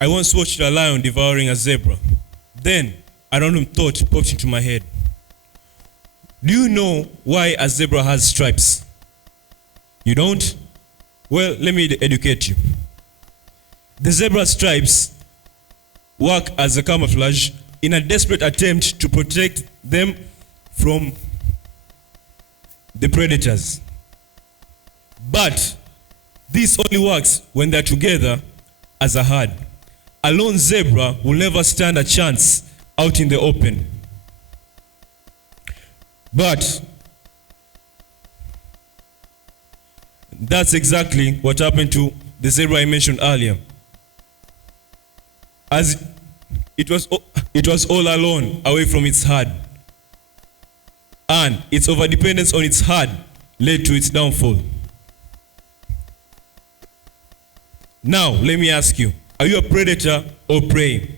I once watched a lion devouring a zebra. Then, a random thought popped into my head. Do you know why a zebra has stripes? You don't? Well, let me educate you. The zebra stripes work as a camouflage in a desperate attempt to protect them from the predators. But this only works when they're together as a herd. A lone zebra will never stand a chance out in the open. But that's exactly what happened to the zebra I mentioned earlier. As it was all alone away from its herd. And its overdependence on its herd led to its downfall. Now, let me ask you, are you a predator or prey?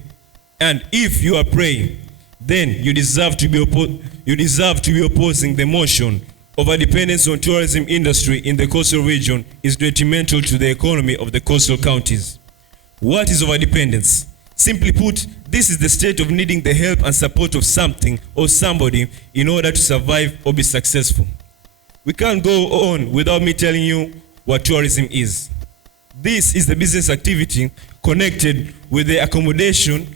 And if you are prey, then you deserve to be opposing the motion. Overdependence on tourism industry in the coastal region is detrimental to the economy of the coastal counties. What is overdependence? Simply put, this is the state of needing the help and support of something or somebody in order to survive or be successful. We can't go on without me telling you what tourism is. This is the business activity connected with the accommodation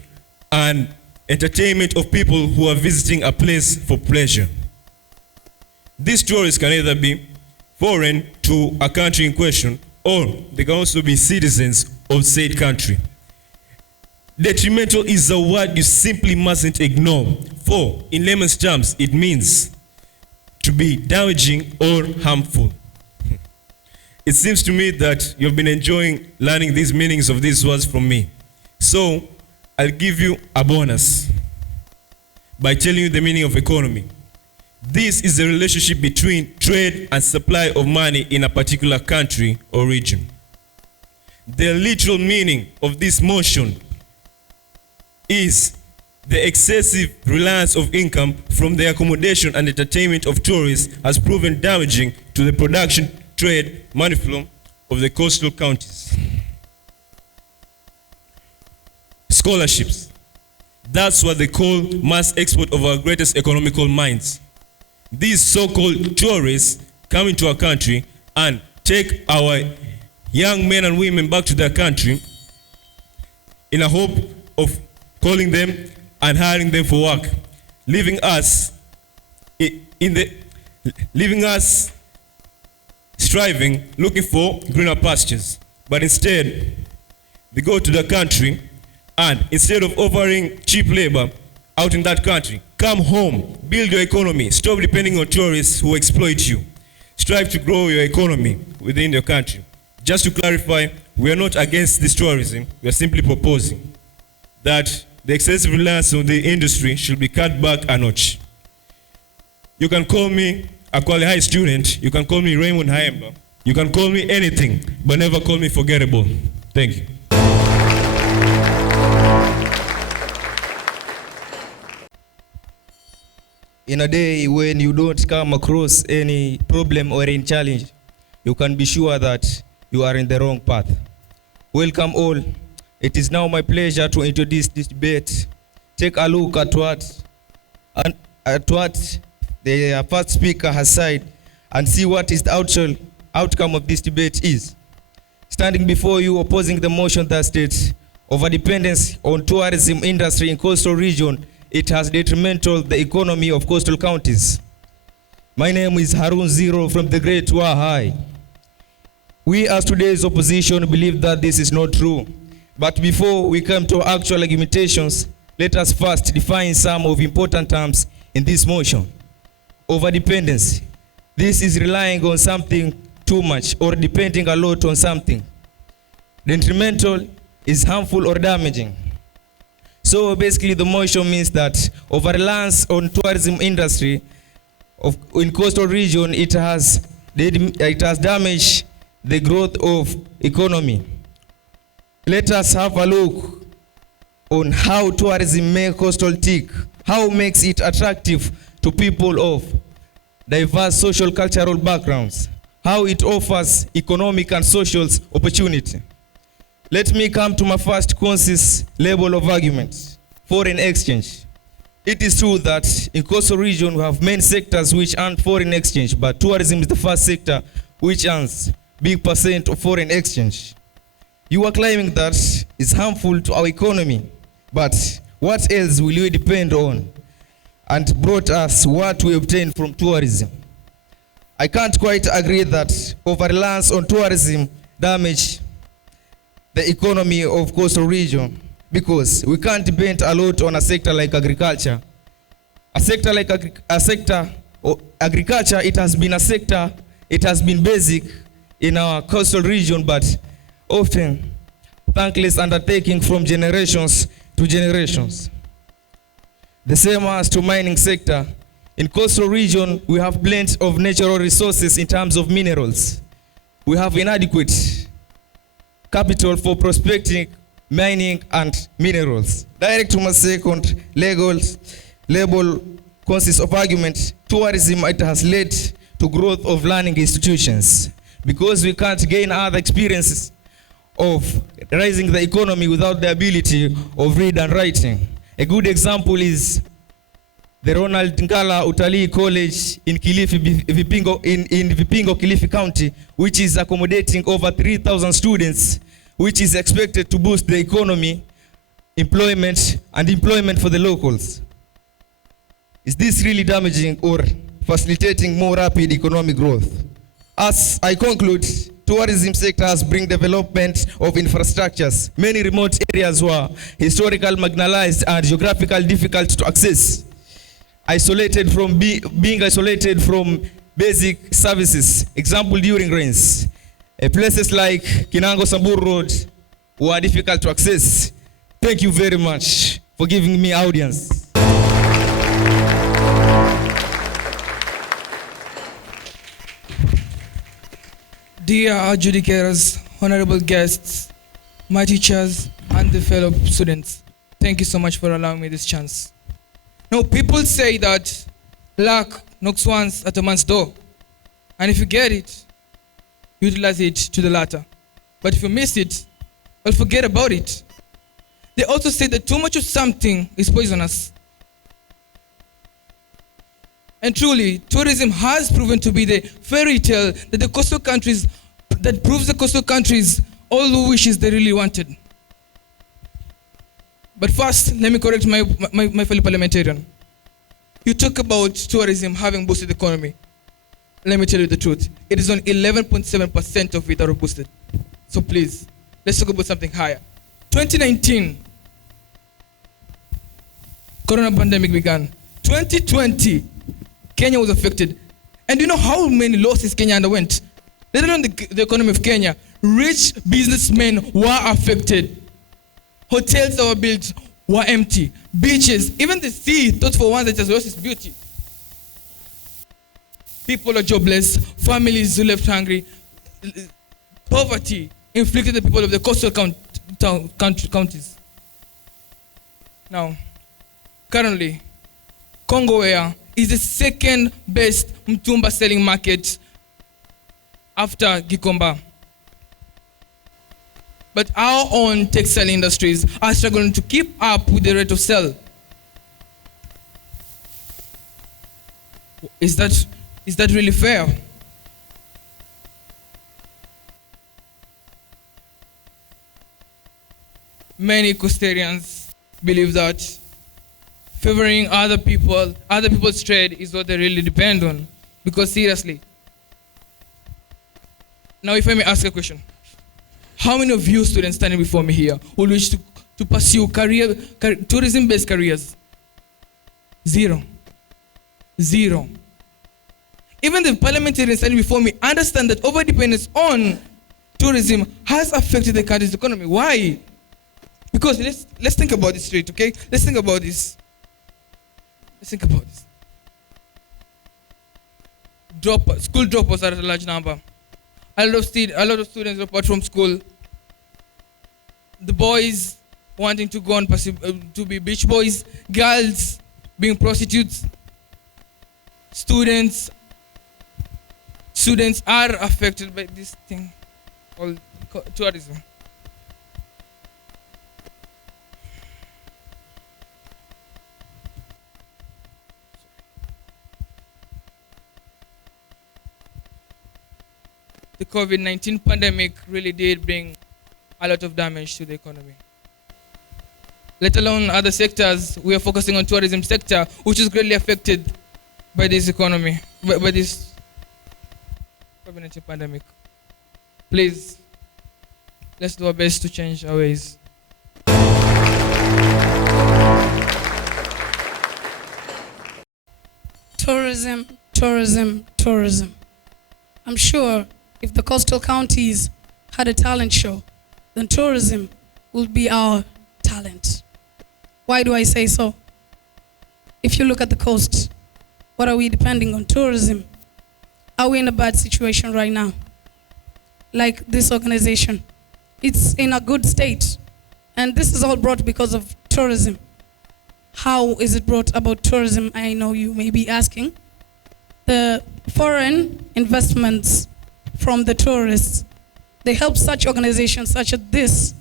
and entertainment of people who are visiting a place for pleasure. These tourists can either be foreign to a country in question, or they can also be citizens of said country. Detrimental is a word you simply mustn't ignore, for in layman's terms it means to be damaging or harmful. It seems to me that you've been enjoying learning these meanings of these words from me. So I'll give you a bonus by telling you the meaning of economy. This is the relationship between trade and supply of money in a particular country or region. The literal meaning of this motion is the excessive reliance of income from the accommodation and entertainment of tourists has proven damaging to the production, trade, money flow of the coastal counties. Scholarships. That's what they call mass export of our greatest economical minds. These so-called tourists come into our country and take our young men and women back to their country in a hope of calling them and hiring them for work, leaving us striving, looking for greener pastures. But instead, they go to the country and instead of offering cheap labor out in that country, come home, build your economy, stop depending on tourists who exploit you. Strive to grow your economy within your country. Just to clarify, we are not against this tourism, we are simply proposing that the excessive reliance on the industry should be cut back a notch. You can call me a Kwale High student, you can call me Raymond Haemba, you can call me anything, but never call me forgettable. Thank you. In a day when you don't come across any problem or any challenge, you can be sure that you are in the wrong path. Welcome all. It is now my pleasure to introduce this debate. Take a look at what the first speaker has said and see what is the actual outcome of this debate is. Standing before you opposing the motion that states overdependence on tourism industry in coastal region, it has detrimental the economy of coastal counties. My name is Harun Zero from the great Waa High. We as today's opposition believe that this is not true. But before we come to actual argumentations, let us first define some of important terms in this motion. Overdependence. This is relying on something too much or depending a lot on something. Detrimental is harmful or damaging. So basically the motion means that over-reliance on tourism industry in coastal region, it has damaged the growth of economy. Let us have a look on how tourism makes coastal tick, how makes it attractive to people of diverse social cultural backgrounds, how it offers economic and social opportunity. Let me come to my first conscious level of argument, foreign exchange. It is true that in coastal region we have main sectors which earn foreign exchange, but tourism is the first sector which earns big percent of foreign exchange. You are claiming that it's harmful to our economy, but what else will we depend on and brought us what we obtain from tourism? I can't quite agree that over-reliance on tourism damage the economy of coastal region, because we can't depend a lot on a sector like agriculture. Agriculture, it has been a sector, it has been basic in our coastal region, but often thankless undertaking from generations to generations. The same as to mining sector. In coastal region, we have plenty of natural resources in terms of minerals. We have inadequate capital for prospecting, mining, and minerals. Direct to my second level consists of argument. Tourism, it has led to growth of learning institutions, because we can't gain other experiences of raising the economy without the ability of read and writing. A good example is the Ronald Ngala Utalii College in Vipingo, Kilifi County, which is accommodating over 3,000 students, which is expected to boost the economy, employment for the locals. Is this really damaging or facilitating more rapid economic growth? As I conclude, tourism sector has bring development of infrastructures. Many remote areas were historical marginalized and geographical difficult to access. Being isolated from basic services. Example, during rains. Places like Kinango Samburu Road were difficult to access. Thank you very much for giving me audience. Dear adjudicators, honorable guests, my teachers, and the fellow students, thank you so much for allowing me this chance. Now, people say that luck knocks once at a man's door, and if you get it, utilize it to the latter. But if you miss it, well, forget about it. They also say that too much of something is poisonous. And truly, tourism has proven to be the fairy tale that the coastal countries, that proves the coastal countries all the wishes they really wanted. But first, let me correct my fellow parliamentarian. You talk about tourism having boosted the economy. Let me tell you the truth. It is on 11.7% of it that are boosted. So please, let's talk about something higher. 2019, Corona pandemic began. 2020, Kenya was affected. And you know how many losses Kenya underwent? Let alone the economy of Kenya. Rich businessmen were affected. Hotels that were built were empty. Beaches, even the sea, thought for once that it has lost its beauty. People are jobless, families who left hungry. Poverty inflicted the people of the coastal counties. Now, currently, Congo ware is the second best mtumba selling market after Gikomba. But our own textile industries are struggling to keep up with the rate of sale. Is that really fair? Many custodians believe that favoring other people's trade is what they really depend on. Because seriously, now if I may ask a question, how many of you students standing before me here will wish to pursue tourism-based careers? Zero. Even the parliamentarians standing before me understand that overdependence on tourism has affected the country's economy. Why? Because let's think about this straight, okay? Let's think about this. School dropouts are at a large number. A lot of students drop out from school. The boys wanting to go and to be beach boys, girls being prostitutes. Students are affected by this thing called tourism. The COVID-19 pandemic really did bring a lot of damage to the economy. Let alone other sectors, we are focusing on tourism sector, which is greatly affected by this economy, by this COVID-19 pandemic. Please, let's do our best to change our ways. Tourism. I'm sure if the coastal counties had a talent show, then tourism would be our talent. Why do I say so? If you look at the coast, what are we depending on? Tourism. Are we in a bad situation right now? Like this organization, it's in a good state. And this is all brought because of tourism. How is it brought about tourism? I know you may be asking. The foreign investments from the tourists, they help such organizations such as this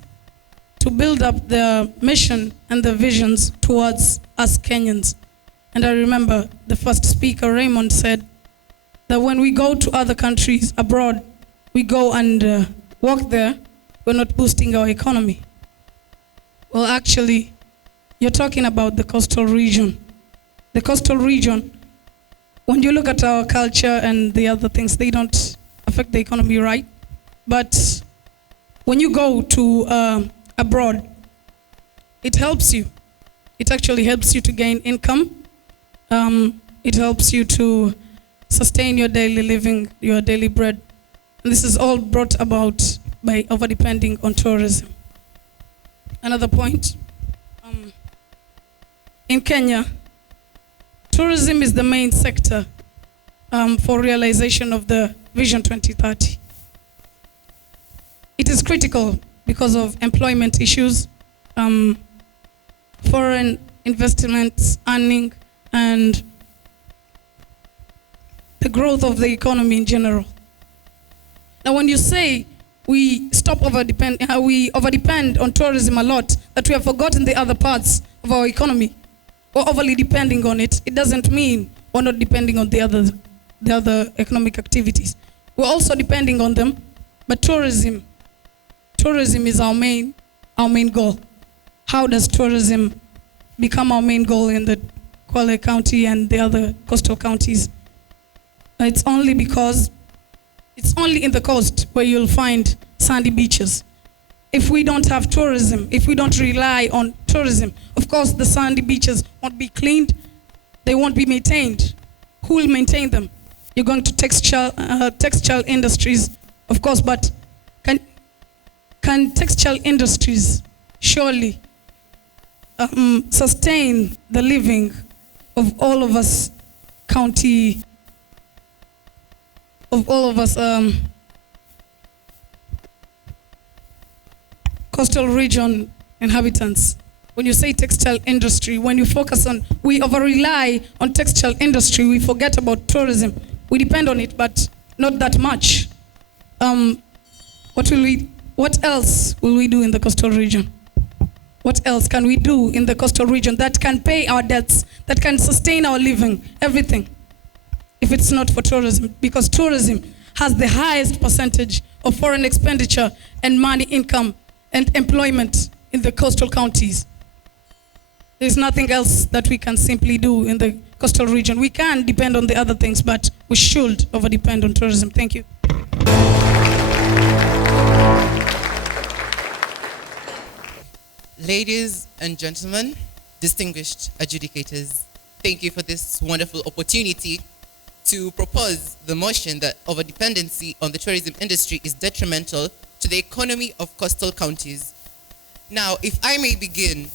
to build up the mission and the visions towards us Kenyans. And I remember the first speaker, Raymond, said that when we go to other countries abroad, we go and work there, we're not boosting our economy. Well, actually, you're talking about the coastal region. The coastal region, when you look at our culture and the other things, they don't affect the economy, right? But when you go to abroad, it helps you. It actually helps you to gain income. It helps you to sustain your daily living, your daily bread. And this is all brought about by over-depending on tourism. Another point, in Kenya, tourism is the main sector for realization of the Vision 2030. It is critical because of employment issues, foreign investments, earning, and the growth of the economy in general. Now, when you say we overdepend on tourism a lot, that we have forgotten the other parts of our economy, or overly depending on it, it doesn't mean we're not depending on the other economic activities. We're also depending on them, but tourism is our main goal. How does tourism become our main goal in the Kwale County and the other coastal counties? It's only because it's only in the coast where you'll find sandy beaches. If we don't have tourism, if we don't rely on tourism, of course the sandy beaches won't be cleaned, they won't be maintained. Who will maintain them? You're going to textile industries, of course, but can textile industries surely sustain the living of all of us coastal region inhabitants? When you say textile industry, when you focus on, we over-rely on textile industry, we forget about tourism. We depend on it, but not that much. What else will we do in the coastal region? What else can we do in the coastal region that can pay our debts, that can sustain our living, everything? if it's not for tourism, because tourism has the highest percentage of foreign expenditure and money income and employment in the coastal counties. There's nothing else that we can simply do in the coastal region. We can depend on the other things, but we should over-depend on tourism. Thank you. Ladies and gentlemen, distinguished adjudicators, thank you for this wonderful opportunity to propose the motion that overdependency on the tourism industry is detrimental to the economy of coastal counties. Now, if I may begin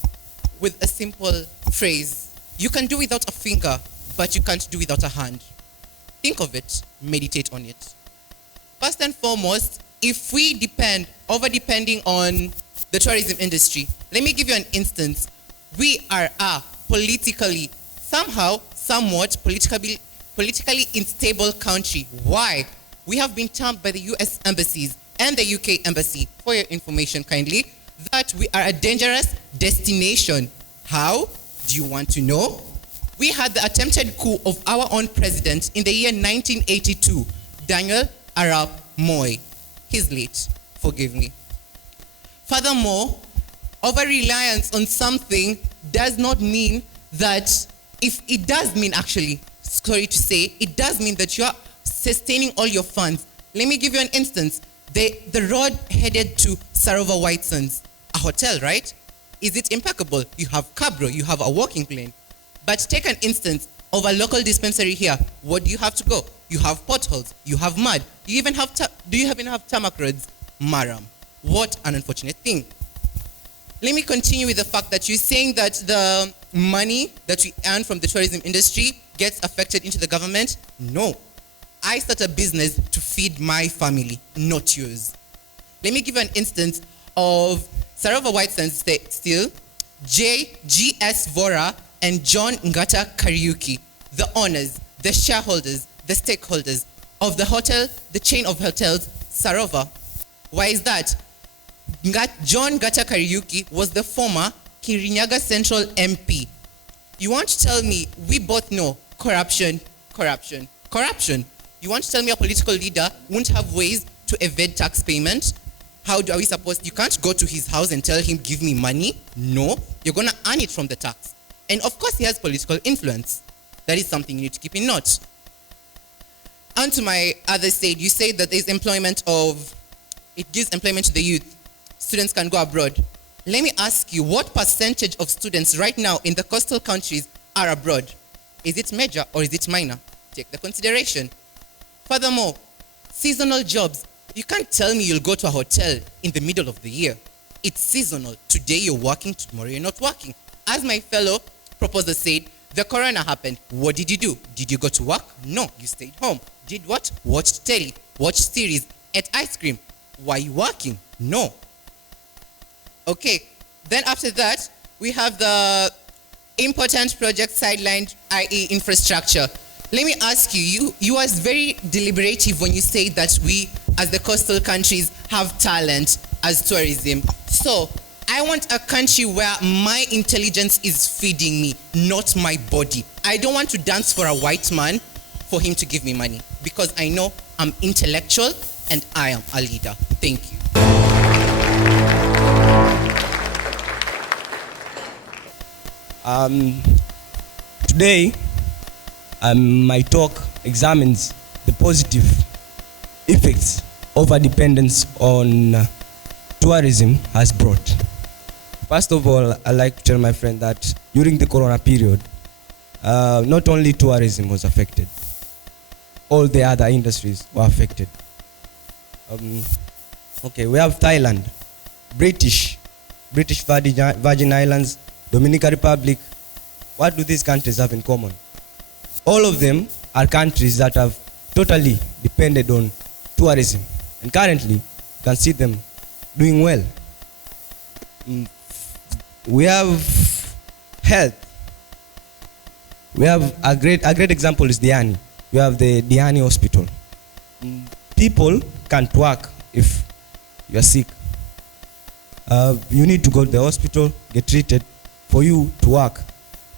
with a simple phrase, you can do without a finger, but you can't do without a hand. Think of it, meditate on it. First and foremost, if we over-depending on the tourism industry, let me give you an instance. We are a politically, somewhat politically unstable country. Why? We have been termed by the US embassies and the UK embassy, for your information kindly, that we are a dangerous destination. How? Do you want to know? We had the attempted coup of our own president in the year 1982, Daniel Arap Moi. He's late, forgive me. Furthermore, over-reliance on something does not mean that, if it does mean actually, sorry to say, it does mean that you are sustaining all your funds. Let me give you an instance. The road headed to Sarova White Sands, a hotel, right? Is it impeccable? You have cabro, you have a walking plane. But take an instance of a local dispensary here. What do you have to go? You have potholes, you have mud. Do you even have tarmac roads? Maram. What an unfortunate thing. Let me continue with the fact that you're saying that the money that we earn from the tourism industry gets affected into the government. No. I start a business to feed my family, not yours. Let me give you an instance of Sarova White Sands still, G.S. Vora and John Ngata Kariuki, the owners, the shareholders, the stakeholders of the hotel, the chain of hotels, Sarova. Why is that? John Ngata Kariuki was the former Kirinyaga Central MP. You want to tell me, we both know corruption. You want to tell me a political leader won't have ways to evade tax payment? How are we supposed, you can't go to his house and tell him, give me money? No, you're gonna earn it from the tax. And of course he has political influence. That is something you need to keep in note. On to my other side, you say that there's it gives employment to the youth. Students can go abroad. Let me ask you, what percentage of students right now in the coastal countries are abroad? Is it major or is it minor? Take the consideration. Furthermore, seasonal jobs. You can't tell me you'll go to a hotel in the middle of the year. It's seasonal. Today you're working, tomorrow you're not working. As my fellow proposer said, the corona happened. What did you do? Did you go to work? No, you stayed home. Did what? Watched telly, watched series, ate ice cream. Why are you working? No. Okay, then after that, we have the important project sidelined, i.e. infrastructure. Let me ask you, you are very deliberative when you say that we, as the coastal countries, have talent as tourism. So, I want a country where my intelligence is feeding me, not my body. I don't want to dance for a white man for him to give me money, because I know I'm intellectual and I am a leader. Thank you. Today, my talk examines the positive effects over-dependence on tourism has brought. First of all, I'd like to tell my friend that during the corona period, not only tourism was affected, all the other industries were affected. Okay, we have Thailand, British Virgin Islands, Dominican Republic. What do these countries have in common? All of them are countries that have totally depended on tourism. And currently, you can see them doing well. We have health. We have a great example is Diani. We have the Diani Hospital. People can't work if you are sick. You need to go to the hospital, get treated for you to work.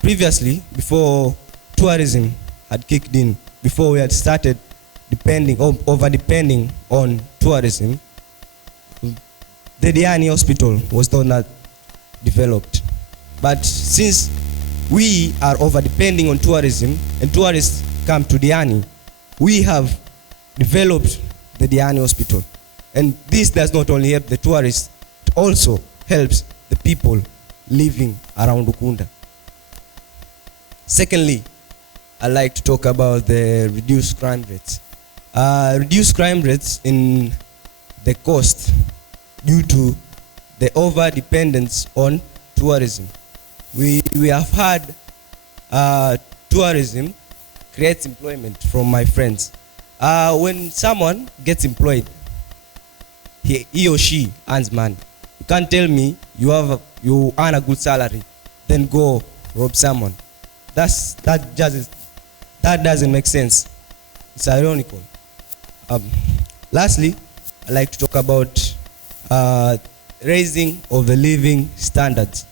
Previously, before tourism had kicked in, before we had started over depending on tourism, the Diani Hospital was not developed. But since we are over depending on tourism and tourists come to Diani, we have developed the Diani Hospital. And this does not only help the tourists, it also helps the people living around Ukunda. Secondly, I'd like to talk about the reduced crime rates. Reduced crime rates in the coast due to the over-dependence on tourism. We have had tourism creates employment from my friends. When someone gets employed, he or she earns money. You can't tell me you earn a good salary, then go rob someone. That doesn't make sense. It's ironical. Lastly, I'd like to talk about raising of the living standards.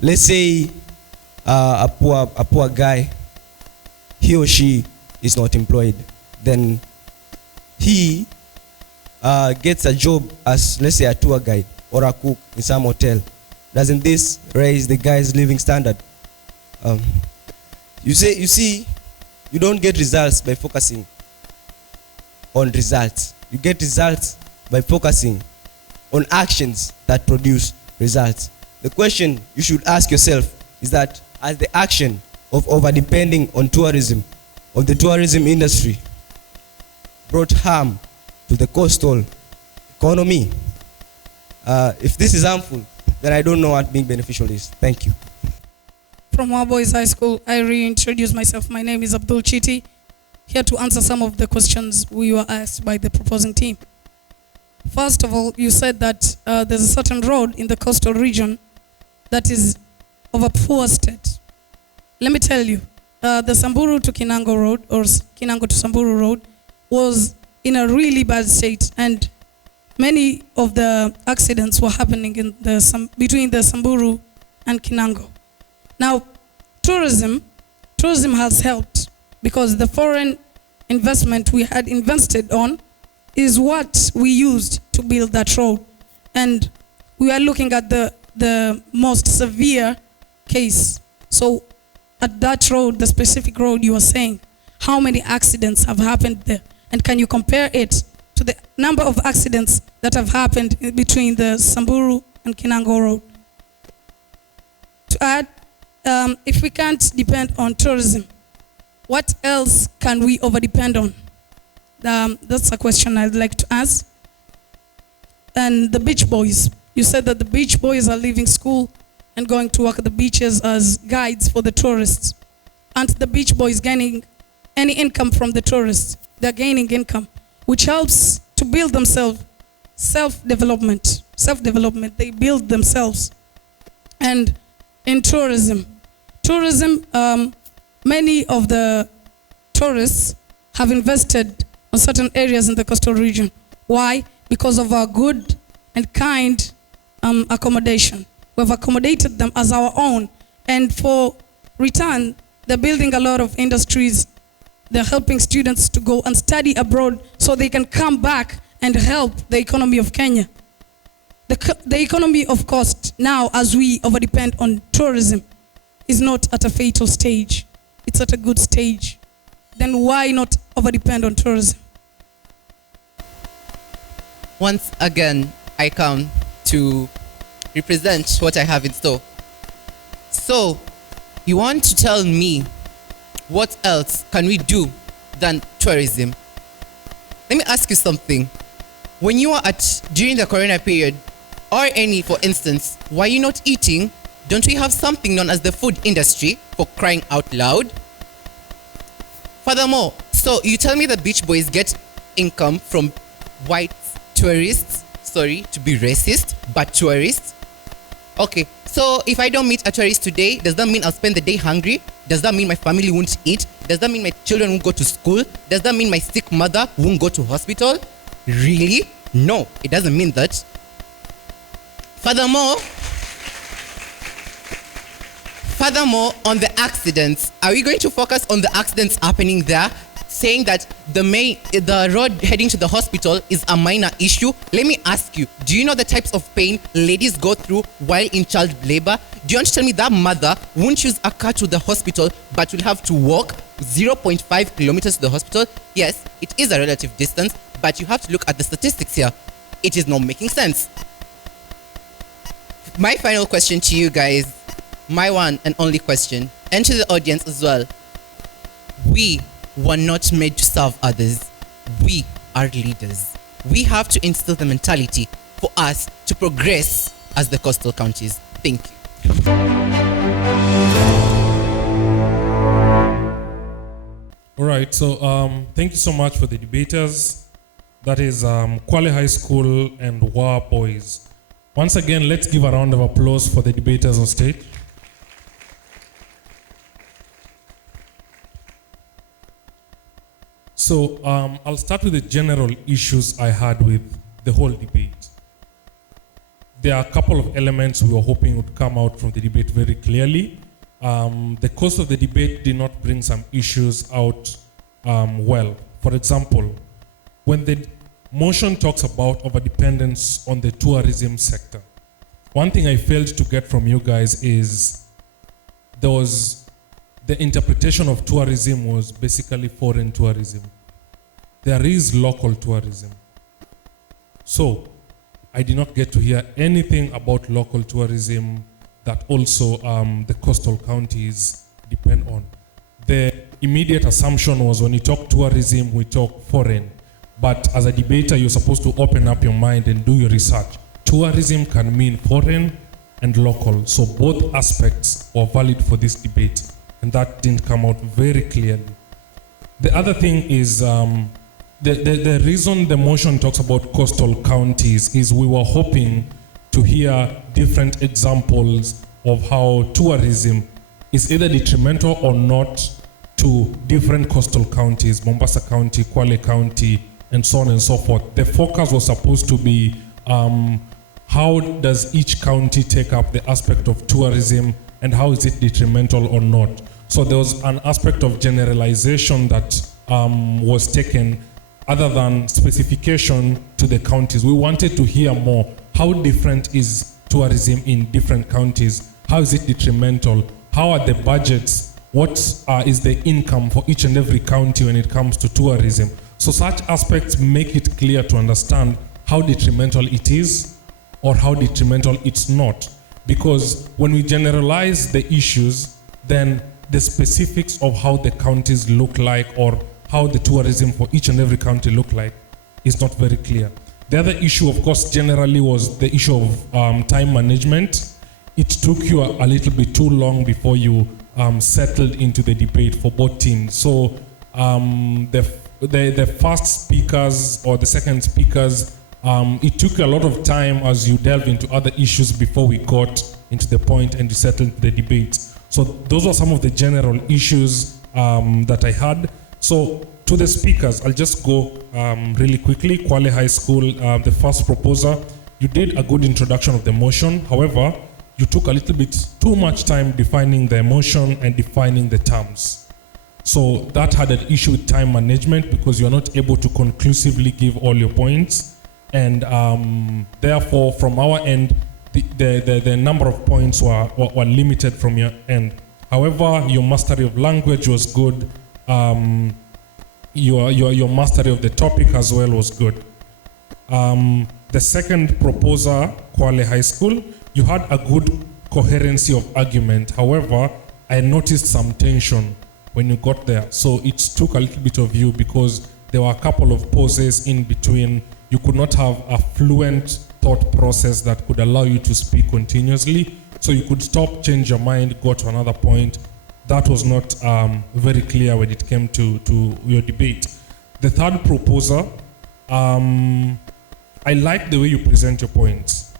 Let's say a poor guy, he or she is not employed, then he gets a job as, let's say, a tour guide or a cook in some hotel. Doesn't this raise the guy's living standard? You see, you don't get results by focusing on results. You get results by focusing on actions that produce results. The question you should ask yourself is that, as the action of over-depending on tourism, of the tourism industry, brought harm to the coastal economy? If this is harmful, then I don't know what being beneficial is. Thank you. From Waa Boys High School, I reintroduce myself. My name is Abdul Chiti, here to answer some of the questions we were asked by the proposing team. First of all, you said that there's a certain road in the coastal region that is of a poor state. Let me tell you, the Samburu to Kinango Road, or Kinango to Samburu Road, was in a really bad state, and many of the accidents were happening in between the Samburu and Kinango. Now, tourism has helped, because the foreign investment we had invested on is what we used to build that road. And we are looking at the most severe case. So at that road, the specific road you were saying, how many accidents have happened there? And can you compare it to the number of accidents that have happened between the Samburu and Kinango Road? To add, if we can't depend on tourism, what else can we over-depend on? That's a question I'd like to ask. And the beach boys, you said that the beach boys are leaving school and going to work at the beaches as guides for the tourists. Aren't the beach boys gaining any income from the tourists? They're gaining income, which helps to build themselves, self-development. They build themselves. And in tourism, many of the tourists have invested on certain areas in the coastal region. Why? Because of our good and kind accommodation. We've accommodated them as our own. And for return, they're building a lot of industries. They're helping students to go and study abroad so they can come back and help the economy of Kenya. The economy, of course, now as we overdepend on tourism, is not at a fatal stage. It's at a good stage. Then why not overdepend on tourism? Once again, I come to represent what I have in store. So, you want to tell me what else can we do than tourism? Let me ask you something. When you were during the corona period, or any, for instance, why are you not eating? Don't we have something known as the food industry, for crying out loud? Furthermore, so you tell me the beach boys get income from white tourists, sorry to be racist, but tourists. Okay, so if I don't meet a tourist today, does that mean I'll spend the day hungry? Does that mean my family won't eat? Does that mean my children won't go to school? Does that mean my sick mother won't go to hospital? Really? No, it doesn't mean that. Furthermore, Furthermore, on the accidents, are we going to focus on the accidents happening there, saying that the road heading to the hospital is a minor issue? Let me ask you, do you know the types of pain ladies go through while in child labor? Do you want to tell me that mother won't use a car to the hospital but will have to walk 0.5 kilometers to the hospital? Yes, it is a relative distance, but you have to look at the statistics here. It is not making sense. My final question to you guys, my one and only question, and to the audience as well. We were not made to serve others. We are leaders. We have to instill the mentality for us to progress as the coastal counties. Thank you. All right, so thank you so much for the debaters. That is Kwale High School and Waa Boys. Once again, let's give a round of applause for the debaters on stage. So I'll start with the general issues I had with the whole debate. There are a couple of elements we were hoping would come out from the debate very clearly. The course of the debate did not bring some issues out well. For example, when the motion talks about overdependence on the tourism sector, one thing I failed to get from you guys is the interpretation of tourism was basically foreign tourism. There is local tourism. So I did not get to hear anything about local tourism that also the coastal counties depend on. The immediate assumption was when you talk tourism, we talk foreign. But as a debater, you're supposed to open up your mind and do your research. Tourism can mean foreign and local. So both aspects were valid for this debate. And that didn't come out very clearly. The other thing is the reason the motion talks about coastal counties is we were hoping to hear different examples of how tourism is either detrimental or not to different coastal counties, Mombasa County, Kwale County, and so on and so forth. The focus was supposed to be how does each county take up the aspect of tourism and how is it detrimental or not. So there was an aspect of generalization that was taken other than specification to the counties. We wanted to hear more. How different is tourism in different counties? How is it detrimental? How are the budgets? What is the income for each and every county when it comes to tourism? So such aspects make it clear to understand how detrimental it is or how detrimental it's not. Because when we generalize the issues, then the specifics of how the counties look like or how the tourism for each and every county look like is not very clear. The other issue, of course, generally was the issue of time management. It took you a little bit too long before you settled into the debate for both teams. So the first speakers or the second speakers, it took a lot of time as you delved into other issues before we got into the point and you settled the debate. So those were some of the general issues that I had. So to the speakers, I'll just go really quickly. Kwale High School, the first proposer, you did a good introduction of the motion. However, you took a little bit too much time defining the motion and defining the terms. So that had an issue with time management because you're not able to conclusively give all your points. And therefore, from our end, the number of points were limited from your end. However, your mastery of language was good. Your mastery of the topic as well was good. The second proposer, Kwale High School, you had a good coherency of argument. However, I noticed some tension when you got there. So it took a little bit of you because there were a couple of pauses in between. You could not have a fluent thought process that could allow you to speak continuously. So you could stop, change your mind, go to another point. That was not very clear when it came to your debate. The third proposer, I like the way you present your points.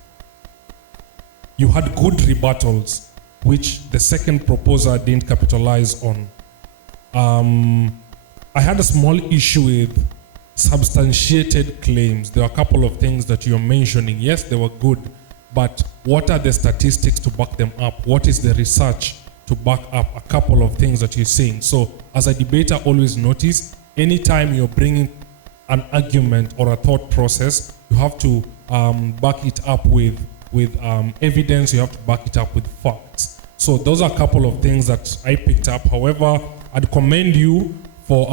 You had good rebuttals, which the second proposer didn't capitalize on. I had a small issue with substantiated claims. There are a couple of things that you're mentioning. Yes, they were good, but what are the statistics to back them up? What is the research to back up a couple of things that you're saying. So as a debater, always notice, anytime you're bringing an argument or a thought process, you have to back it up with evidence, you have to back it up with facts. So those are a couple of things that I picked up. However, I'd commend you for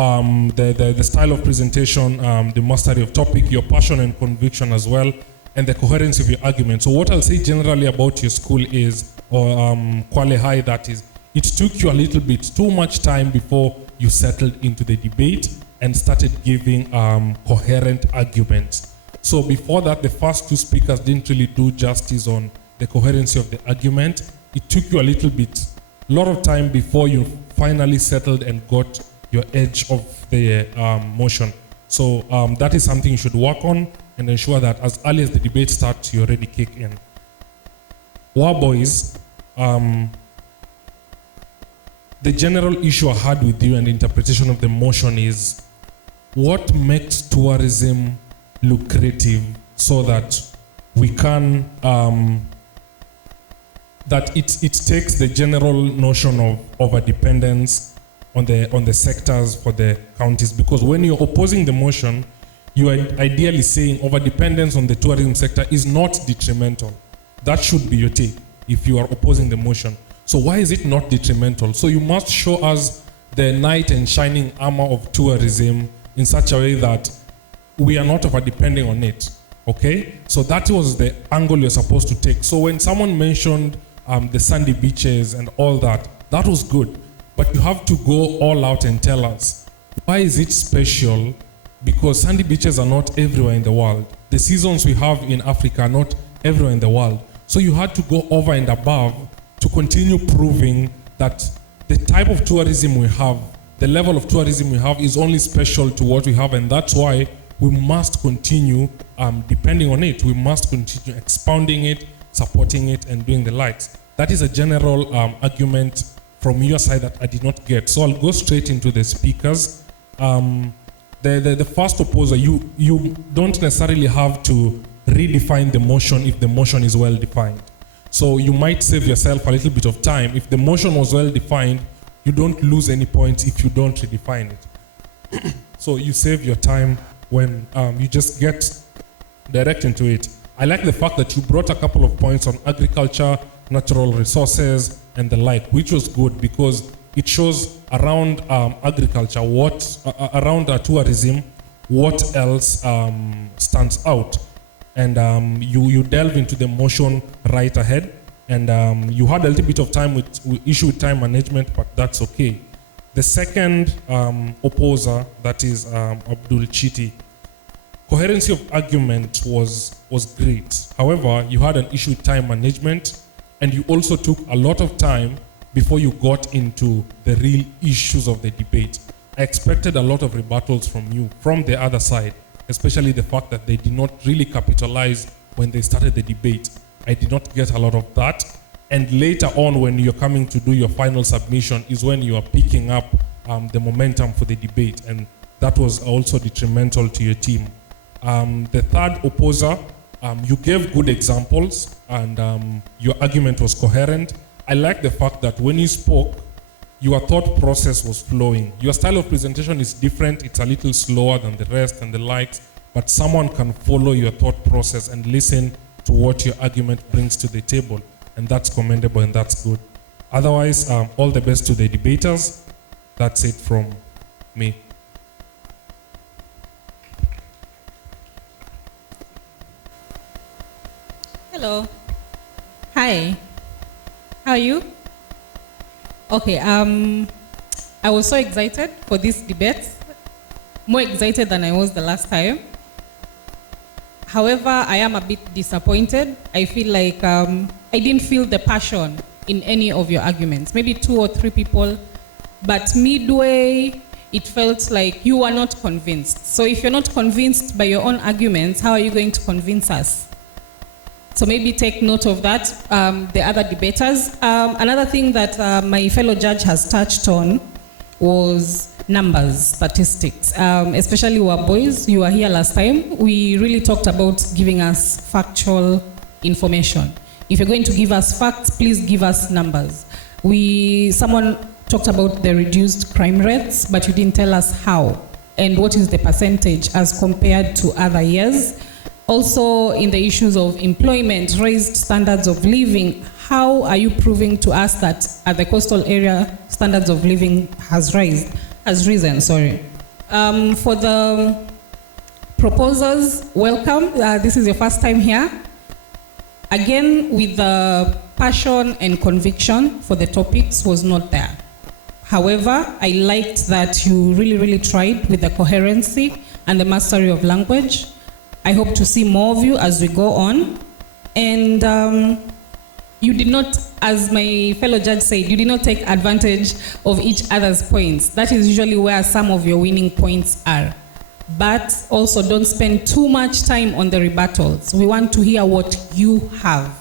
the style of presentation, the mastery of topic, your passion and conviction as well, and the coherency of your argument. So what I'll say generally about your school is, or Kwale High, that is, it took you a little bit too much time before you settled into the debate and started giving coherent arguments. So before that, the first two speakers didn't really do justice on the coherency of the argument. It took you a lot of time before you finally settled and got your edge of the motion. So that is something you should work on and ensure that as early as the debate starts, you already kick in. Waa Boys, the general issue I had with you and interpretation of the motion is, what makes tourism lucrative so that we can, that it takes the general notion of overdependence on the sectors for the counties? Because when you're opposing the motion, you are ideally saying overdependence on the tourism sector is not detrimental. That should be your take if you are opposing the motion. So why is it not detrimental? So you must show us the knight and shining armor of tourism in such a way that we are not over-depending on it, okay? So that was the angle you're supposed to take. So when someone mentioned the sandy beaches and all that, that was good. But you have to go all out and tell us, why is it special? Because sandy beaches are not everywhere in the world. The seasons we have in Africa are not everywhere in the world. So you had to go over and above to continue proving that the type of tourism we have, the level of tourism we have is only special to what we have, and that's why we must continue depending on it. We must continue expounding it, supporting it, and doing the likes. That is a general argument from your side that I did not get. So I'll go straight into the speakers. The first opposer, you don't necessarily have to redefine the motion if the motion is well defined. So you might save yourself a little bit of time. If the motion was well defined, you don't lose any points if you don't redefine it. So you save your time when you just get direct into it. I like the fact that you brought a couple of points on agriculture, natural resources, and the like, which was good because it shows around agriculture, around tourism, what else stands out. And you delve into the motion right ahead. And you had a little bit of time with issue with time management, but that's okay. The second opposer, that is Abdul Chiti, coherency of argument was great. However, you had an issue with time management, and you also took a lot of time before you got into the real issues of the debate. I expected a lot of rebuttals from you, from the other side, especially the fact that they did not really capitalize when they started the debate. I did not get a lot of that. And later on, when you're coming to do your final submission, is when you are picking up the momentum for the debate. And that was also detrimental to your team. The third opposer, you gave good examples, and your argument was coherent. I like the fact that when you spoke, your thought process was flowing. Your style of presentation is different. It's a little slower than the rest and the likes, but someone can follow your thought process and listen to what your argument brings to the table. And that's commendable and that's good. Otherwise, all the best to the debaters. That's it from me. Hello. Hi. How are you? Okay, I was so excited for this debate, more excited than I was the last time. However, I am a bit disappointed. I feel like I didn't feel the passion in any of your arguments. Maybe 2 or 3 people, but midway, it felt like you were not convinced. So if you're not convinced by your own arguments, how are you going to convince us? So maybe take note of that, the other debaters. Another thing that my fellow judge has touched on was numbers, statistics, especially Waa Boys. You were here last time. We really talked about giving us factual information. If you're going to give us facts, please give us numbers. Someone talked about the reduced crime rates, but you didn't tell us how and what is the percentage as compared to other years. Also, in the issues of employment, raised standards of living, how are you proving to us that at the coastal area, standards of living has risen? For the proposers, welcome. This is your first time here. Again, with the passion and conviction for the topics was not there. However, I liked that you really tried with the coherency and the mastery of language. I hope to see more of you as we go on. And you did not, as my fellow judge said, you did not take advantage of each other's points. That is usually where some of your winning points are. But also don't spend too much time on the rebuttals. We want to hear what you have.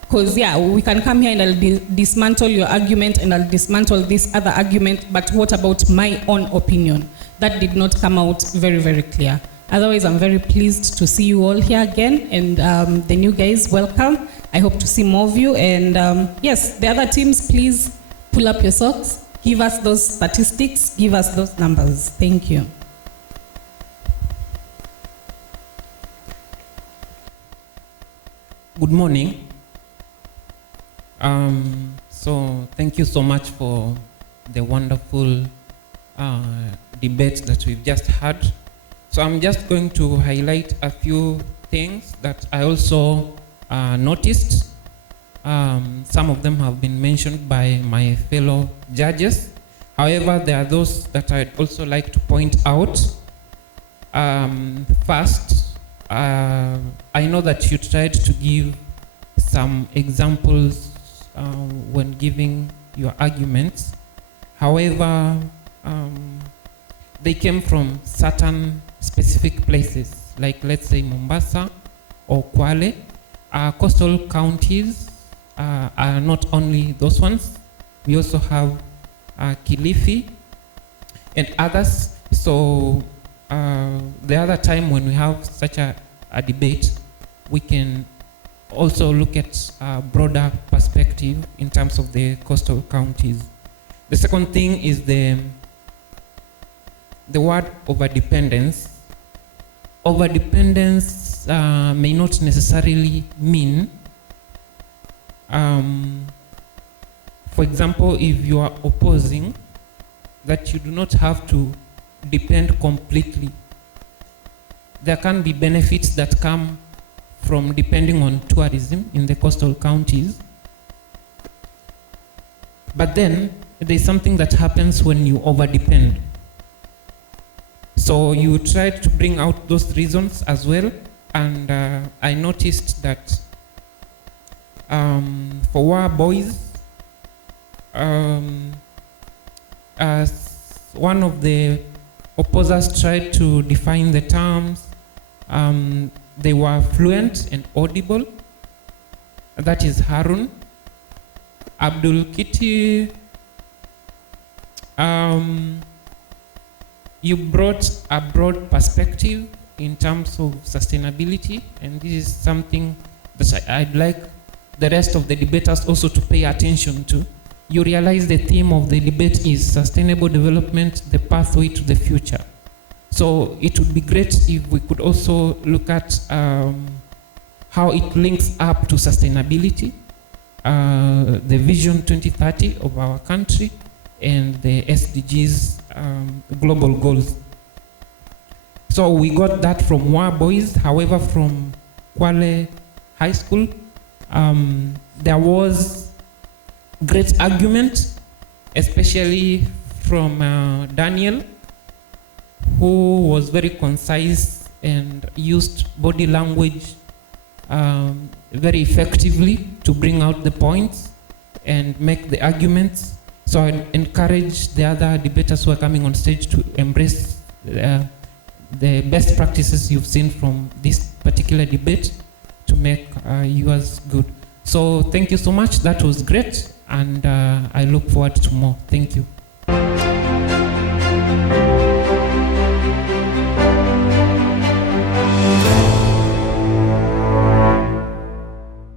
Because we can come here and I'll dismantle your argument and I'll dismantle this other argument, but what about my own opinion? That did not come out very clear. Otherwise, I'm very pleased to see you all here again, and the new guys, welcome. I hope to see more of you, and yes, the other teams, please pull up your socks, give us those statistics, give us those numbers. Thank you. Good morning. So thank you so much for the wonderful debate that we've just had. So I'm just going to highlight a few things that I also noticed. Some of them have been mentioned by my fellow judges. However, there are those that I'd also like to point out. First, I know that you tried to give some examples when giving your arguments. However, they came from certain specific places, like let's say Mombasa or Kwale. Coastal counties are not only those ones. We also have Kilifi and others. So the other time when we have such a debate, we can also look at a broader perspective in terms of the coastal counties. The second thing is the word overdependence. Overdependence may not necessarily mean, for example, if you are opposing, that you do not have to depend completely. There can be benefits that come from depending on tourism in the coastal counties. But then there's something that happens when you overdepend. So you tried to bring out those reasons as well, and I noticed that for Waa Boys, as one of the opposers tried to define the terms, they were fluent and audible. That is Harun. Abdul Kiti, you brought a broad perspective in terms of sustainability, and this is something that I'd like the rest of the debaters also to pay attention to. You realize the theme of the debate is sustainable development, the pathway to the future. So it would be great if we could also look at how it links up to sustainability, the Vision 2030 of our country, and the SDGs global goals. So we got that from Waa Boys. However, from Kwale High School, there was great argument, especially from Daniel, who was very concise and used body language very effectively to bring out the points and make the arguments. So I encourage the other debaters who are coming on stage to embrace the best practices you've seen from this particular debate to make yours good. So thank you so much. That was great, and I look forward to more. Thank you.